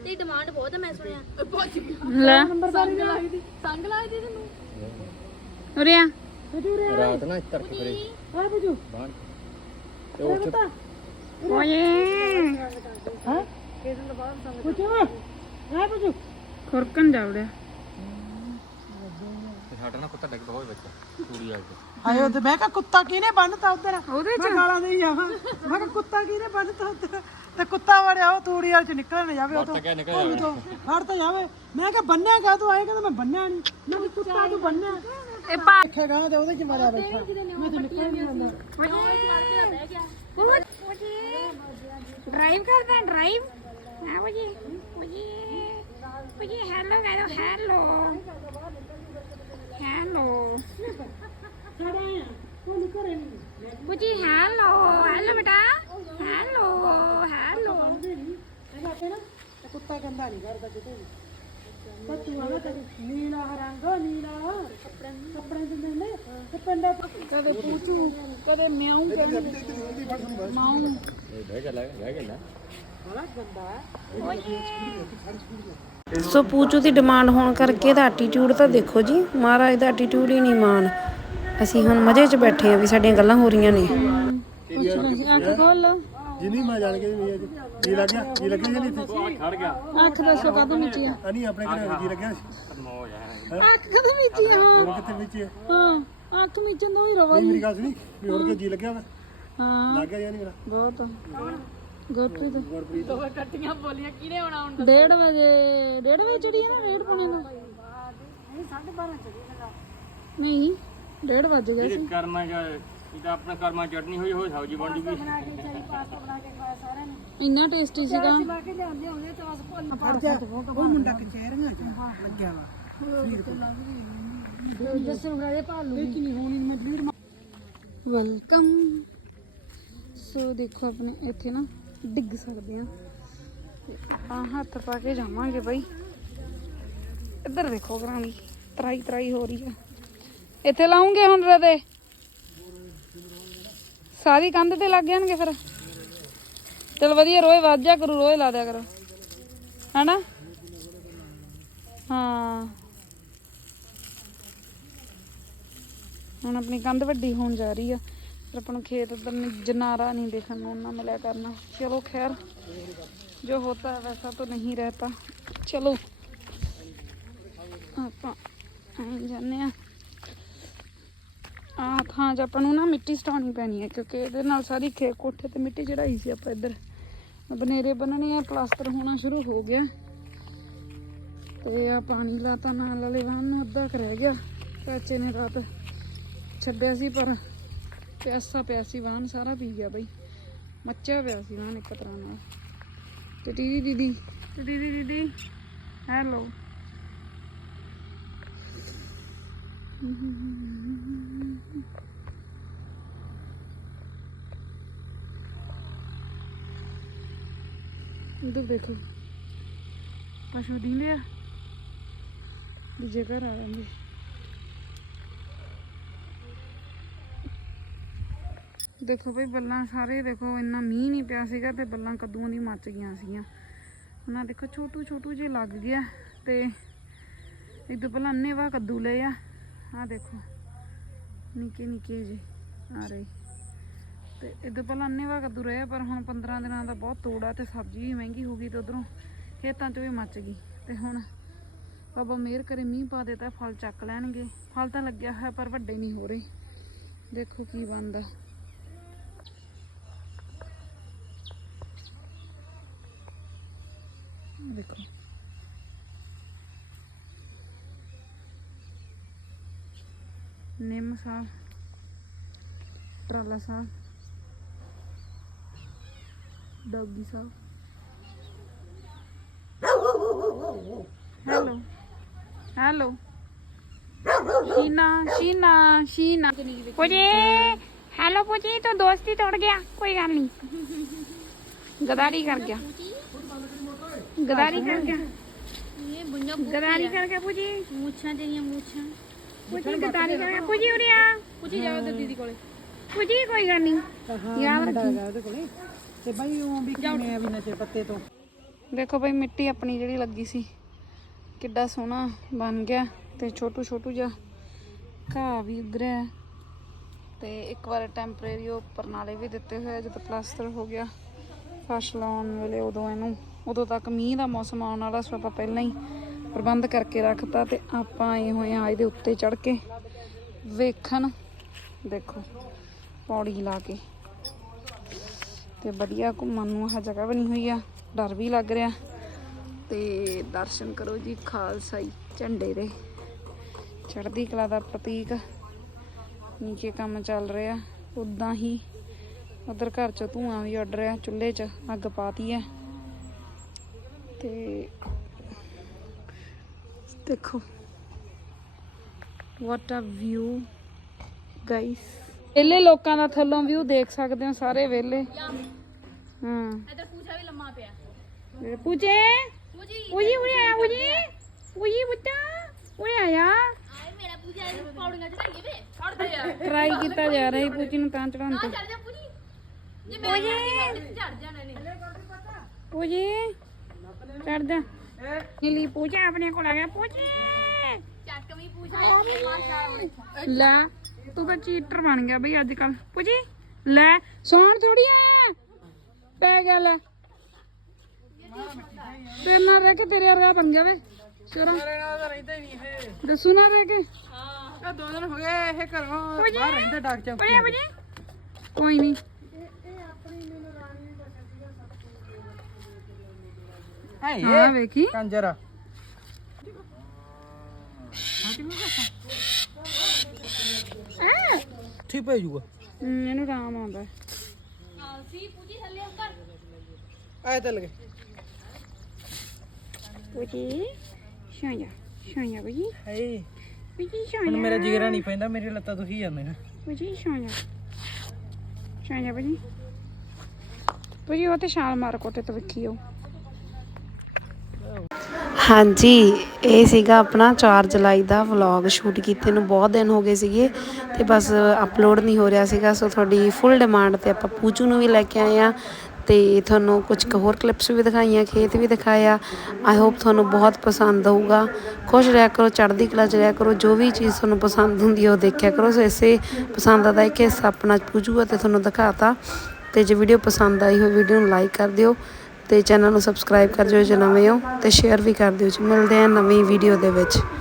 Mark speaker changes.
Speaker 1: ਇਹਦੀ ਡਿਮਾਂਡ ਬਹੁਤ ਹੈ ਮੈਂ ਸੁਣਿਆ।
Speaker 2: ਲੈ
Speaker 1: ਸੰਗ ਲਾਈ ਦੀ ਤੈਨੂੰ
Speaker 2: ਉਰੇ ਆ
Speaker 3: ਰਾਤ ਨਾ ਤੜਕੇ ਫਰੇ
Speaker 4: ਹਾਂ ਬੁਝੂ
Speaker 3: ਬਾਹਰ ਤੇ ਉਹ ਚ
Speaker 2: ਓਏ
Speaker 4: ਹਾਂ ਬੁਝੂ ਹਾਂ ਬੁਝੂ
Speaker 2: ਖੁਰਕਣ ਜਾਉੜਿਆ
Speaker 3: ਸਾਡਾ ਨਾ ਕੁੱਤਾ ਡਿੱਗ ਪਿਆ ਹੋਇਆ ਵਿੱਚ ਤੂੜੀ ਆ ਕੇ
Speaker 4: ਆਇਓ ਤੇ ਮੈਂ ਕਿਹਾ ਕੁੱਤਾ ਕਿਹਨੇ ਬੰਨਤਾ ਉਧਰ
Speaker 2: ਉਹਦੇ
Speaker 4: ਮੈਂ ਗਾਲਾਂ ਦੇਈ ਜਾਵਾਂ ਮੈਂ ਕਿਹਾ ਕੁੱਤਾ ਕਿਹਨੇ ਬੰਨਤਾ ਉਧਰ ਤੇ ਕੁੱਤਾ ਵੜਿਆ ਉਹ ਤੂੜੀ ਵਾਲ ਚ ਨਿਕਲ ਨਾ ਜਾਵੇ ਉਹ ਤੋਂ
Speaker 3: ਨਿਕਲ ਜਾਵੇ
Speaker 4: ਫੜ ਤਾਂ ਜਾਵੇ ਮੈਂ ਕਿਹਾ ਬੰਨਿਆ ਕਾ ਤੂੰ ਆਏ ਕਹਿੰਦਾ ਮੈਂ ਬੰਨਿਆ ਨਹੀਂ ਮੈਂ ਕਿਹਾ ਕੁੱਤਾ ਤੂੰ ਬੰਨਿਆ
Speaker 2: ਇਹ ਪਾ
Speaker 4: ਦੇਖੇਗਾ ਤੇ ਉਹਦੇ ਚ ਮਰਿਆ ਬੈਠਾ ਮੈਂ ਤਾਂ ਨਿਕਲ ਨਹੀਂ ਆਉਂਦਾ
Speaker 2: ਡਰਾਈਵ ਕਰਦਾ ਡਰਾਈਵ ਹਾਂ ਬਜੀ ਬਜੀ ਬਜੀ ਹੈਲੋ ਹੈਲੋ ਹੈਲੋ ਹੈਲੋ
Speaker 4: ਸਾਡਾ ਆ ਕੋਈ ਕਰੇ ਨਹੀਂ
Speaker 2: ਬਜੀ ਹੈਲੋ ਹੈਲੋ ਬੇਟਾ ਹੈਲੋ ਹੈਲੋ
Speaker 4: ਇਹਦਾ ਕਿ ਨਾ ਤੇ ਕੁੱਤਾ ਗੰਦਾ ਨਹੀਂ ਕਰਦਾ ਕਿਤੇ ਵੀ ਪਰ ਤੂੰ ਆਵਾ ਤੇ ਨੀਲਾ ਰੰਗ ਨੀਲਾ ਕੱਪੜੇ ਦਿੰਦੇ ਨੇ ਤੇ ਪਿੰਡਾ
Speaker 2: ਕਦੇ ਪੂਚੂ ਕਦੇ ਮਿਆਉਂ ਕਹਿੰਦੇ ਮਾਉਂ
Speaker 3: ਇਹ ਬਹਿ ਗਿਆ
Speaker 4: ਬੜਾ ਗੰਦਾ
Speaker 2: ਸੋ ਪੂਚੂ ਦੀ ਡਿਮਾਂਡ ਹੋਣ ਕਰਕੇ ਇਹਦਾ ਐਟੀਟਿਊਡ ਤਾਂ ਦੇਖੋ ਜੀ ਮਹਾਰਾਜ ਦਾ ਐਟੀਟਿਊਡ ਹੀ ਨਹੀਂ ਮਾਨ ਅਸੀਂ ਹੁਣ ਮਜ਼ੇ 'ਚ ਬੈਠੇ ਆ ਵੀ ਸਾਡੀਆਂ ਗੱਲਾਂ ਹੋ ਰਹੀਆਂ ਨੇ ਅੱਖ ਖੋਲ
Speaker 3: ਜਿੰਨੀ ਮੈਂ ਜਾਣ ਕੇ ਨਹੀਂ ਜੀ ਲੱਗ ਗਿਆ ਜੀ ਲੱਗਿਆ ਜਾਂ ਨਹੀਂ ਇੱਥੇ ਖੜ ਗਿਆ
Speaker 2: ਅੱਖ ਦੱਸੋ ਕਦੋਂ ਮਿੱਚੀ ਆ
Speaker 3: ਨਹੀਂ ਆਪਣੇ ਘਰੇ ਜੀ ਲੱਗਿਆ ਮੋ ਯਾਰ
Speaker 2: ਅੱਖ ਕਦੋਂ ਮਿੱਚੀ ਆ
Speaker 3: ਹੁਣ ਕਿੱਥੇ ਵਿੱਚ ਹੈ
Speaker 2: ਹਾਂ ਅੱਖ ਮਿੱਚਣ ਦਾ ਹੀ ਰਵਾ
Speaker 3: ਨਹੀਂ ਮੇਰੀ ਗੱਲ ਸੁਣੀ ਵੀ ਹੁਣ ਕਿ ਜੀ ਲੱਗਿਆ ਵਾ
Speaker 2: ਹਾਂ
Speaker 3: ਲੱਗ ਗਿਆ ਜਾਂ ਨਹੀਂ ਮੇਰਾ
Speaker 2: ਬਹੁਤ ਗੁਰਪ੍ਰੀਤ
Speaker 1: ਦੋ ਕੱਟੀਆਂ ਬੋਲੀਆਂ ਕਿਹਨੇ ਆਉਣਾ ਹੁਣ
Speaker 2: 1:30 ਵਜੇ ਚੜੀ ਆ ਨਾ 1:30 ਪੌਣੇ ਦਾ
Speaker 4: ਨਹੀਂ 12:30 ਚੜੀ ਲਗਾ
Speaker 2: ਨਹੀਂ 1:30 ਵੱਜ ਗਿਆ ਸੀ
Speaker 3: ਕਰਮਾ ਇਹਦਾ ਆਪਣਾ ਕਰਮਾ ਚਟਨੀ ਹੋਈ ਹੋਈ ਸਬਜ਼ੀ ਬਣ ਜੂਗੀ
Speaker 4: ਬਣਾ ਕੇ ਚਾਰੀ ਪਾਸਤਾ ਬਣਾ ਕੇ ਖਵਾਇਆ ਸਾਰਿਆਂ ਨੇ
Speaker 2: ਇੰਨਾ ਟੇਸਟੀ ਸੀਗਾ
Speaker 4: ਲਾ ਕੇ ਲਿਆਉਂਦੇ ਹੁੰਦੇ ਤੇ ਬਸ ਭੁੱਲ ਫੜ ਜਾ ਉਹ ਮੁੰਡਾ ਕਚਹਿਰੀਆਂ ਚ ਲੱਗਿਆ ਵਾ
Speaker 2: ਦੱਸੋ ਗਾਲੇ ਭਾਲੂ
Speaker 4: ਇਹ ਕੀ ਨਹੀਂ ਹੋਣੀ ਮੈਂ ਲੀਡ
Speaker 2: ਵੈਲਕਮ ਸੋ ਦੇਖੋ ਆਪਣੇ ਇੱਥੇ ਨਾ ਡਿੱਗ ਸਕਦੇ ਆ ਆ ਹੱਥ ਪਾ ਕੇ ਜਾਵਾਂਗੇ ਬਾਈ ਇੱਧਰ ਦੇਖੋ ਗਰਾਣੀ ਤਰਾਈ ਹੋ ਰਹੀ ਆ ਇੱਥੇ ਲਾਉਂਗੇ ਹੁਣ ਰਦੇ ਸਾਰੀ ਕੰਧ ਤੇ ਲੱਗ ਜਾਣਗੇ ਫਿਰ ਚਲ ਵਧੀਆ ਰੋਏ ਵੱਧ ਜਾ ਕਰੂ ਰੋਏ ਲਾ ਦਿਆ ਕਰੋ ਹੈਨਾ ਹਾਂ ਹੁਣ ਆਪਣੀ ਕੰਧ ਵੱਡੀ ਹੋਣ ਜਾ ਰਹੀ ਆ ਫਿਰ ਆਪਾਂ ਨੂੰ ਖੇਤ ਉੱਧਰ ਜਨਾਰਾ ਨਹੀਂ ਦੇਖਣ ਨੂੰ ਨਾ ਮਿਲਿਆ ਕਰਨਾ ਚਲੋ ਖੈਰ ਜੋ ਹੋਤਾ ਹੈ ਵੈਸਾ ਤਾਂ ਨਹੀਂ ਰਹਿਤਾ ਚਲੋ ਆਪਾਂ ਜਾਂਦੇ ਆ ਆਹ ਥਾਂ 'ਚ ਆਪਾਂ ਨੂੰ ਨਾ ਮਿੱਟੀ ਸਟਾਉਣੀ ਪੈਣੀ ਹੈ ਕਿਉਂਕਿ ਇਹਦੇ ਨਾਲ ਸਾਰੀ ਕੋਠੇ ਤੇ ਮਿੱਟੀ ਚੜਾਈ ਸੀ ਆਪਾਂ ਇੱਧਰ ਬਨੇਰੇ ਬੰਨਣੇ ਆ ਪਲਾਸਟਰ ਹੋਣਾ ਸ਼ੁਰੂ ਹੋ ਗਿਆ ਤੇ ਆ ਪਾਣੀ ਲਾਤਾ ਨਾਲ ਵਾਲੇ ਵਾਹਨ ਨੂੰ ਅੱਧਾ ਕੁ ਰਹਿ ਗਿਆ ਚਾਚੇ ਨੇ ਰਾਤ ਛੱਡਿਆ ਸੀ ਪਰ ਪਿਆਸਾ ਪਿਆ ਸੀ ਵਾਹਨ ਸਾਰਾ ਪੀ ਗਿਆ ਬਈ ਮੱਚਿਆ ਪਿਆ ਸੀ ਵਾਹਨ ਇੱਕ ਤਰ੍ਹਾਂ ਨਾਲ ਤੇ ਦੀਦੀ ਹੈਲੋ इधर देखो पशु दींदे दूजे घर आ जाएंगे देखो भाई बल्लां सारे देखो इन्ना मीह नहीं पिया सीगा ते बल्लां कद्दूआं दी मच गईयां सीगियां ना देखो छोटू जे लग गया ते इधर पहला अन्नेवाह कद्दू ले आ देखो निके जे आ रहे ਤੇ ਇਦੋਂ ਪਹਿਲਾਂ ਅੰਨੇਵਾਹ ਕੱਦੂ ਰਿਹਾ ਪਰ ਹੁਣ 15 ਦਿਨਾਂ ਦਾ ਬਹੁਤ ਤੋੜਾ ਤੇ ਸਬਜ਼ੀ ਵੀ ਮਹਿੰਗੀ ਹੋ ਗਈ ਤੇ ਉਧਰੋਂ ਖੇਤਾਂ 'ਚ ਵੀ ਮੱਚ ਗਈ ਤੇ ਹੁਣ ਬਾਬਾ ਮਿਹਰ ਕਰੇ ਮੀਂਹ ਪਾ ਦੇ ਤਾਂ ਫਲ ਚੱਕ ਲੈਣਗੇ ਫਲ ਤਾਂ ਲੱਗਿਆ ਹੋਇਆ ਪਰ ਵੱਡੇ ਨਹੀਂ ਹੋ ਰਹੇ ਦੇਖੋ ਕੀ ਬਣਦਾ ਦੇਖੋ ਨਿੰਮ ਸਾਹਿਬ ਟਰਾਲਾ ਸਾਹਿਬ डॉगी साहब हेलो शीना पुजी हेलो पुजी तो दोस्ती तोड़ गया कोई गल नहीं गदारी कर गया पुजी
Speaker 1: मूछां तेरियां मूछां
Speaker 2: पुजी गदारी कर गया पुजी उरिया
Speaker 1: ਪੁੱਛੀ ਜਾਓ ਤੇ ਦੀਦੀ ਕੋਲੇ
Speaker 2: पुजी कोई गल नहीं याद रखी
Speaker 4: ਉਹਦੇ ਕੋਲੇ ਤੇ ਬਾਈ ਉਹ ਵੀ ਕਿਵੇਂ ਆ ਵੀ ਨਸ਼ੇ ਪੱਤੇ ਤੋਂ
Speaker 2: ਦੇਖੋ ਬਈ ਮਿੱਟੀ ਆਪਣੀ ਜਿਹੜੀ ਲੱਗੀ ਸੀ ਕਿੱਡਾ ਸੋਹਣਾ ਬਣ ਗਿਆ ਤੇ ਛੋਟੂ ਛੋਟੂ ਜਿਹਾ ਘਾਹ ਵੀ ਉਗਰਿਆ ਤੇ ਇੱਕ ਵਾਰ ਟੈਂਪਰੇਰੀ ਉੱਪਰ ਨਾਲੇ ਵੀ ਦਿੱਤੇ ਹੋਏ ਜਦੋਂ ਪਲਾਸਟਰ ਹੋ ਗਿਆ ਫਸਲ ਲਾਉਣ ਵੇਲੇ ਉਦੋਂ ਤੱਕ ਮੀਂਹ ਦਾ ਮੌਸਮ ਆਉਣ ਵਾਲਾ ਸੋ ਆਪਾਂ ਪਹਿਲਾਂ ਹੀ ਪ੍ਰਬੰਧ ਕਰਕੇ ਰੱਖਤਾ ਤੇ ਆਪਾਂ ਆਏ ਹੋਏ ਆ ਇਹਦੇ ਉੱਤੇ ਚੜ ਕੇ ਵੇਖਣ ਦੇਖੋ ਪੌੜੀ ਲਾ ਕੇ ਤੇ ਵਧੀਆ ਘੁੰਮਣ ਨੂੰ ਆਹ ਜਗ੍ਹਾ ਬਣੀ ਹੋਈ ਆ ਡਰ ਵੀ ਲੱਗ ਰਿਹਾ ਤੇ ਦਰਸ਼ਨ ਕਰੋ ਜੀ ਖਾਲਸਾਈ ਝੰਡੇ ਦੇ ਚੜ੍ਹਦੀ ਕਲਾ ਦਾ ਪ੍ਰਤੀਕ ਨੀਚੇ ਕੰਮ ਚੱਲ ਰਿਹਾ ਉਦਾਂ ਹੀ ਉਧਰ ਘਰ ਚੋਂ ਧੂਆਂ ਵੀ ਉੱਡ ਰਿਹਾ ਚੁੱਲ੍ਹੇ 'ਚ ਅੱਗ ਪਾਤੀ ਹੈ ਤੇ ਦੇਖੋ ਵਾਟ ਅ ਵਿਊ ਗਾਇਸ ਵਿਹਲੇ ਲੋਕਾਂ ਦਾ ਥੱਲੋਂ ਵਿਊ ਦੇਖ ਸਕਦੇ ਹੋ ਸਾਰੇ ਵਿਹਲੇ ਹਾਂ
Speaker 1: ਇਧਰ ਪੂਜਾ ਵੀ ਲੰਮਾ ਪਿਆ
Speaker 2: ਪੂਜੇ ਪੂਜੀ ਉਰੇ ਆਇਆ ਪੂਜੀ ਬੁੱਤਾ ਉਰੇ ਆਇਆ
Speaker 1: ਆਏ ਮੇਰਾ ਪੂਜਾ ਇਹ ਪੌੜੀਆਂ ਚੜਾਈਏ ਵੇ ਚੜਦੇ ਆ
Speaker 2: ਟਰਾਈ ਕੀਤਾ ਜਾ ਰਿਹਾ ਹੈ ਪੂਜੀ ਨੂੰ ਤਾਂ ਚੜਾਉਣ ਤੇ
Speaker 1: ਚੜ ਜਾ ਪੂਜੀ ਜੇ ਮੈਂ ਚੜ ਜਾਣਾ ਨੇ
Speaker 2: ਪੂਜੀ ਚੜ ਜਾ ਨੀਲੀ ਪੂਜਾ ਆਪਣੇ ਕੋਲ ਆ ਗਿਆ ਪੂਜੀ
Speaker 1: ਚੱਕ ਵੀ ਪੂਜਾ
Speaker 2: ਲੈ ਤੂੰ ਤਾਂ ਚੀਟਰ ਬਣ ਗਿਆ ਬਈ ਅੱਜ ਕੱਲ ਪੂਜੀ ਲੈ ਸੌਣ ਥੋੜੀ ਆਇਆ ਪੈ ਗਿਆ ਲੈ ਤੇਰੇ ਨਾਲ ਰਹਿ ਕੇ ਤੇਰੇ ਵਰਗਾ ਬਣ ਗਿਆ ਵੇ ਸ਼ੋਰਾ ਦੱਸੂ ਨਾ ਰਹਿ ਕੇ
Speaker 4: ਇਹ 2 ਦਿਨ ਹੋ ਗਏ ਇਹ ਘਰੋਂ ਬਾਹਰ ਰਹਿੰਦਾ ਡਾਕ ਚੌਕ
Speaker 2: ਪੂਜੀ ਕੋਈ ਨਹੀਂ ਹਾਂ ਵੇਖੀ
Speaker 4: ਕੰਜਰ ਠੀਕ ਪੈ ਜੂਗਾ
Speaker 2: ਇਹਨੂੰ ਆਰਾਮ ਆਉਂਦਾ
Speaker 1: ਸੀ ਪੂਜੀ ਥੱਲੇ ਉੱਤਰ
Speaker 4: ਆਏ ਚੱਲ ਗਏ
Speaker 2: ਪੂਜੀ ਸ਼ਾਇਆ ਬਈ
Speaker 4: ਹਾਏ
Speaker 2: ਪੂਜੀ
Speaker 4: ਹੁਣ
Speaker 2: ਸ਼ਾਇਆ
Speaker 4: ਮੇਰਾ ਜਿਗਰਾ ਨਹੀਂ ਪੈਂਦਾ ਮੇਰੀ ਲੱਤਾਂ ਦੁਖੀ ਜਾਂਦੇ ਨੇ
Speaker 2: ਪੂਜੀ ਸ਼ਾਇਆ ਬਈ ਪੂਜੀ ਉਹ ਤੇ ਛਾਲ ਮਾਰ ਕੋਟੇ ਤੋਂ ਵੇਖੀਓ
Speaker 5: ਹਾਂਜੀ ਇਹ ਸੀਗਾ ਆਪਣਾ 4 ਜੁਲਾਈ ਦਾ ਵਲੌਗ ਸ਼ੂਟ ਕੀਤੇ ਨੂੰ ਬਹੁਤ ਦਿਨ ਹੋ ਗਏ ਸੀਗੇ ਤੇ ਬਸ ਅਪਲੋਡ ਨਹੀਂ ਹੋ ਰਿਹਾ ਸੀਗਾ ਸੋ ਤੁਹਾਡੀ ਫੁੱਲ ਡਿਮਾਂਡ ਤੇ ਆਪਾਂ ਪੂਜੂ ਨੂੰ ਵੀ ਲੈ ਕੇ ਆਏ ਆ ਤੇ ਤੁਹਾਨੂੰ ਕੁਝ ਹੋਰ ਕਲਿੱਪਸ ਵੀ ਦਿਖਾਈਆਂ ਖੇਤ ਵੀ ਦਿਖਾਇਆ ਆਈ ਹੋਪ ਤੁਹਾਨੂੰ ਬਹੁਤ ਪਸੰਦ ਆਊਗਾ ਖੁਸ਼ ਰਹਿਆ ਕਰੋ ਚੜ੍ਹਦੀ ਕਲਾ ਚ ਰਹਿਆ ਕਰੋ ਜੋ ਵੀ ਚੀਜ਼ ਤੁਹਾਨੂੰ ਪਸੰਦ ਹੁੰਦੀ ਹੈ ਉਹ ਦੇਖਿਆ ਕਰੋ ਸੋ ਇਸੇ ਪਸੰਦ ਦਾ ਇੱਕ ਹਿੱਸਾ ਆਪਣਾ ਪੂਜੂ ਤੇ ਤੁਹਾਨੂੰ ਦਿਖਾਤਾ ਤੇ ਜੇ ਵੀਡੀਓ ਪਸੰਦ ਆਈ ਹੋਵੇ ਵੀਡੀਓ ਨੂੰ ਲਾਈਕ ਕਰ ਦਿਓ ਤੇ ਚੈਨਲ ਨੂੰ ਸਬਸਕ੍ਰਾਈਬ ਕਰ ਦਿਓ ਜੇ ਨਵੇਂ ਹੋ ਤੇ ਸ਼ੇਅਰ ਵੀ ਕਰ ਦਿਓ ਜੀ ਮਿਲਦੇ ਆ ਨਵੀਂ ਵੀਡੀਓ ਦੇ ਵਿੱਚ।